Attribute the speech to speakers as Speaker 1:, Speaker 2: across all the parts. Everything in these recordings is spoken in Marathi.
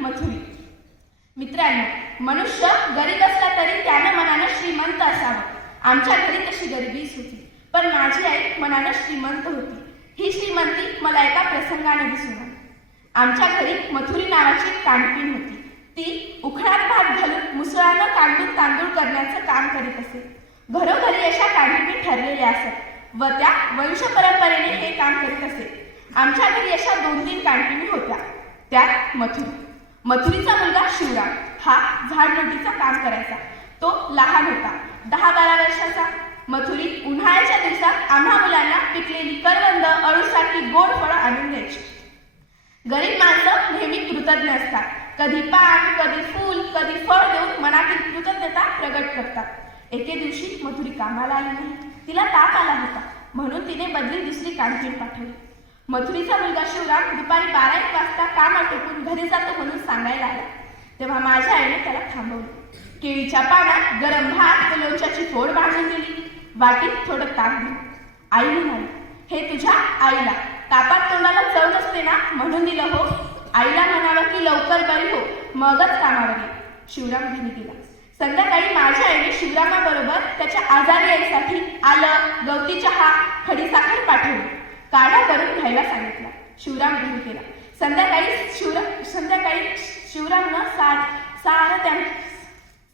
Speaker 1: मथुरी. मित्रांनो मनुष्य गरीब असला तरी त्यानं मनानं श्रीमंत असावं. आमच्या घरी तशी गरिबीच होती पण माझी आई मनानं श्रीमंत होती. ही श्रीमंती मला एका प्रसंगाने दिसून आली. आमच्या घरी मथुरी नावाची एक कांडपीण होती. ती उखळात भात घालून मुसळानं कांडून तांदूळ करण्याचं काम करीत असे. घरोघरी अशा कांडपीण ठरलेल्या असत व त्या वंश परंपरेने हे काम करीत असे. आमच्या घरी अशा दोन तीन कांडपिणी होत्या. त्यात मथुरी. मथुरीचा मुलगा शिवराम हा झाडलोटीचा काम करायचा. तो लहान होता. दहा बारा वर्षाचा. मथुरी उन्हाळ्याच्या दिवसात आम्हा मुलांना पिकलेली करवंद अळूसारखी गोड फळं आणून द्यायची. गरीब माणसं नेहमी कृतज्ञ असतात. कधी पान कधी फूल कधी फळ देऊन मनातील कृतज्ञता प्रगट करतात. एके दिवशी मथुरी कामाला आली नाही. तिला ताप आला होता. म्हणून तिने बदली दुसरी कांडपीण पाठवली. मथुरीचा मुलगा शिवराम दुपारी बारा एक वाजता काम आटोपून घरी जातो म्हणून सांगायला आला. तेव्हा माझ्या आईने त्याला थांबवलं. केळीच्या पानात गरम भात व लोणच्याची फोड बांधून दिली. वाटीत थोडं ताक दिलं. आई म्हणाली हे तुझ्या आईला. तापात तोंडाला चव नसते ना? म्हणून दिलं हो. आईला म्हणावं की लवकर बरी हो. मगच कामावर ये. शिवराम घरी गेला. संध्याकाळी माझ्या आईने शिवरामाबरोबर त्याच्या आजारी आईसाठी आलं गवती चहा खडीसाखर पाठवली. काढा सांगितला. शिवराम घरी केला. संध्याकाळी शिवराम संध्याकाळी शिवरामनं सार सार त्या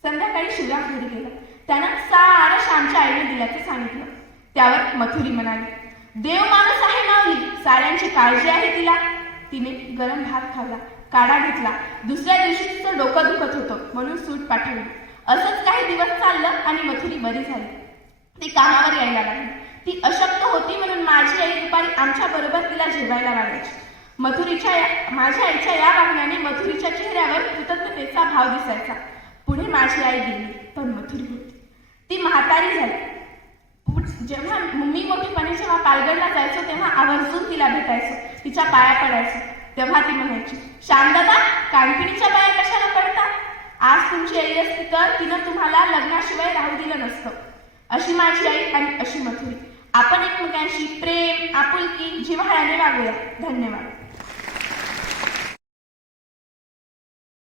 Speaker 1: संध्याकाळी शिवराम घरी गेला. त्यानं सार श्यामच्या आईने दिल्याचं सांगितलं. त्यावर मथुरी म्हणाली देव माणूस आहे माऊली. साऱ्यांची काळजी आहे तिला. तिने गरम भात खाल्ला काढा घेतला. दुसऱ्या दिवशी तिचं डोकं दुखत होतं म्हणून सूट पाठवली. असंच काही दिवस चाललं आणि मथुरी बरी झाली. ती कामावर यायला लागली. ती अशक्त माझी आई दुपारी आमच्या बरोबर तिला जेवायला लागायची. मथुरीच्या माझ्या आईच्या या वागण्याने मथुरीच्या चेहऱ्यावर कृतज्ञतेचा भाव दिसायचा. पुढे माझी आई गेली पण मथुरी होती. ती म्हातारी झाली. पुढ- जेव्हा मी मोठेपणी जेव्हा पालघरला जायचो तेव्हा आवर्जून तिला भेटायचो. तिच्या पाया पडायचो. तेव्हा ती म्हणायची शांतता कानपिणीच्या पाया कशाला पडता? आज तुमची आई असती तर तिनं तुम्हाला लग्नाशिवाय राहू दिलं नसतं. अशी माझी आई आणि अशी मथुरी. आपण एकमेकांशी प्रेम आपुलकी जिव्हाळ्याने वागूया धन्यवाद.